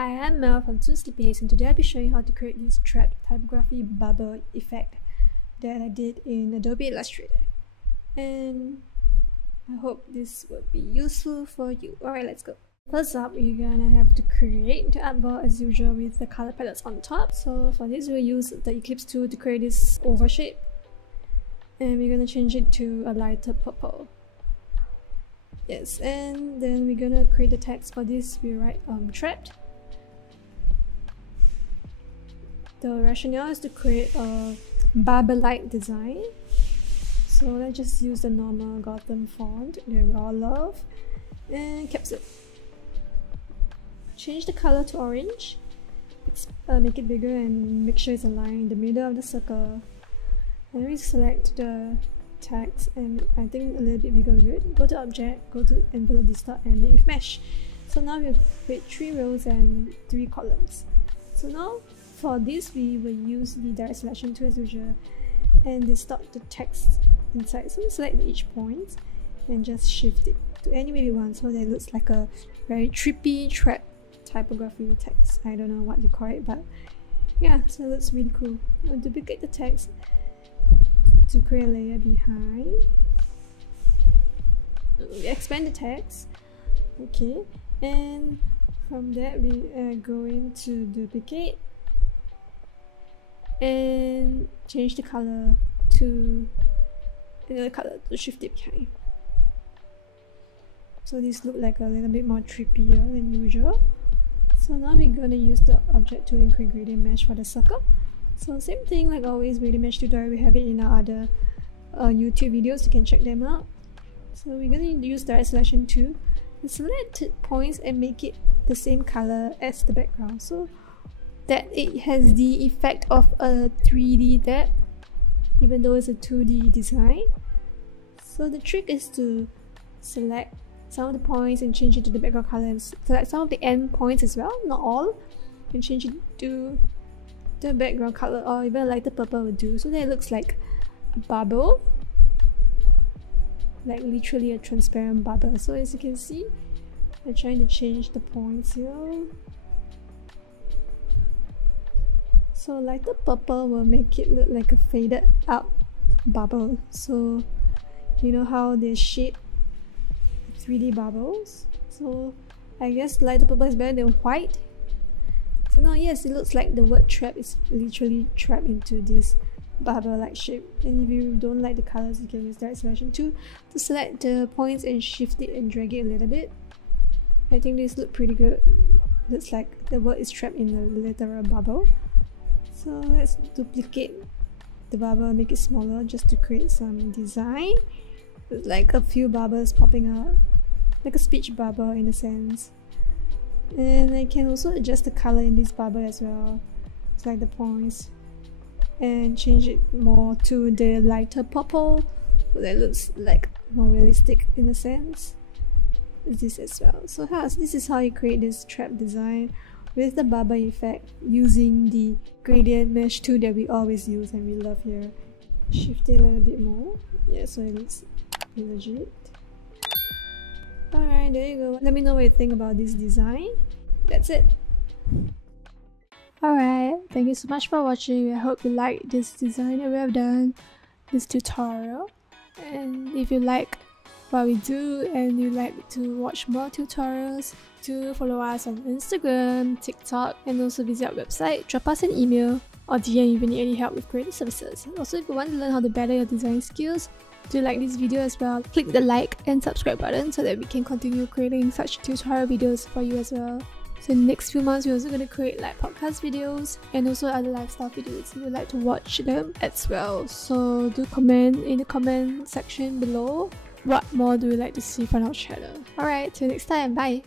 Hi, I'm Mel from Two Sleepyheads, and today I'll be showing how to create this trapped typography bubble effect that I did in Adobe Illustrator. And I hope this will be useful for you. Alright, let's go. First up, you're gonna have to create the artboard as usual with the color palettes on top. So for this, we'll use the Eclipse tool to create this oval shape. And we're gonna change it to a lighter purple. Yes, and then we're gonna create the text. For this, we write trapped. The rationale is to create a bubble-like design. So let's just use the normal Gotham font that we all love and caps it. Change the color to orange. Make it bigger and make sure it's aligned in the middle of the circle. And we select the text, and I think a little bit bigger will do it. Go to Object, go to Envelope, Distort, and make with Mesh. So now we'll create 3 rows and 3 columns. So now for this, we will use the direct selection tool as usual and distort the text inside. So we select each point and just shift it to any way we want, so that it looks like a very trippy trap typography text. I don't know what you call it, but yeah, so it looks really cool. I'll duplicate the text to create a layer behind. We expand the text, okay, and from that we are going to duplicate and change the color to another color to shift it behind. So this looks like a little bit more trippier than usual. So now we're gonna use the object tool and create gradient mesh for the circle. So same thing like always, gradient mesh tutorial, we have it in our other YouTube videos, you can check them out. So we're gonna use direct selection tool and select points and make it the same color as the background, so that it has the effect of a 3D depth even though it's a 2D design. So the trick is to select some of the points and change it to the background color, and select some of the end points as well, not all, and change it to the background color, or even a lighter purple will do, so that it looks like a bubble, like literally a transparent bubble. So as you can see, I'm trying to change the points here. So lighter purple will make it look like a faded out bubble. So you know how they shape 3D bubbles? So I guess lighter purple is better than white. So now yes, it looks like the word trap is literally trapped into this bubble-like shape. And if you don't like the colors, you can use direct selection tool to select the points and shift it and drag it a little bit. I think this looks pretty good. Looks like the word is trapped in a literal bubble. So let's duplicate the bubble and make it smaller just to create some design. With like a few bubbles popping out, like a speech bubble in a sense. And I can also adjust the color in this bubble as well, select the points and change it more to the lighter purple, so that looks like more realistic in a sense. This as well. So this is how you create this trap design with the bubble effect using the gradient mesh tool that we always use and we love here. Shift it a little bit more, yeah, so it looks legit. Alright, there you go. Let me know what you think about this design. That's it. Alright, thank you so much for watching. I hope you liked this design that we have done, this tutorial. And if you like what we do and you like to watch more tutorials, do follow us on Instagram, TikTok, and also visit our website. Drop us an email or DM if you need any help with creative services. Also, if you want to learn how to better your design skills, do like this video as well. Click the like and subscribe button so that we can continue creating such tutorial videos for you as well. So in the next few months, we're also going to create like podcast videos and also other lifestyle videos if you'd like to watch them as well. So do comment in the comment section below what more do you like to see from our channel. Alright, till next time, bye!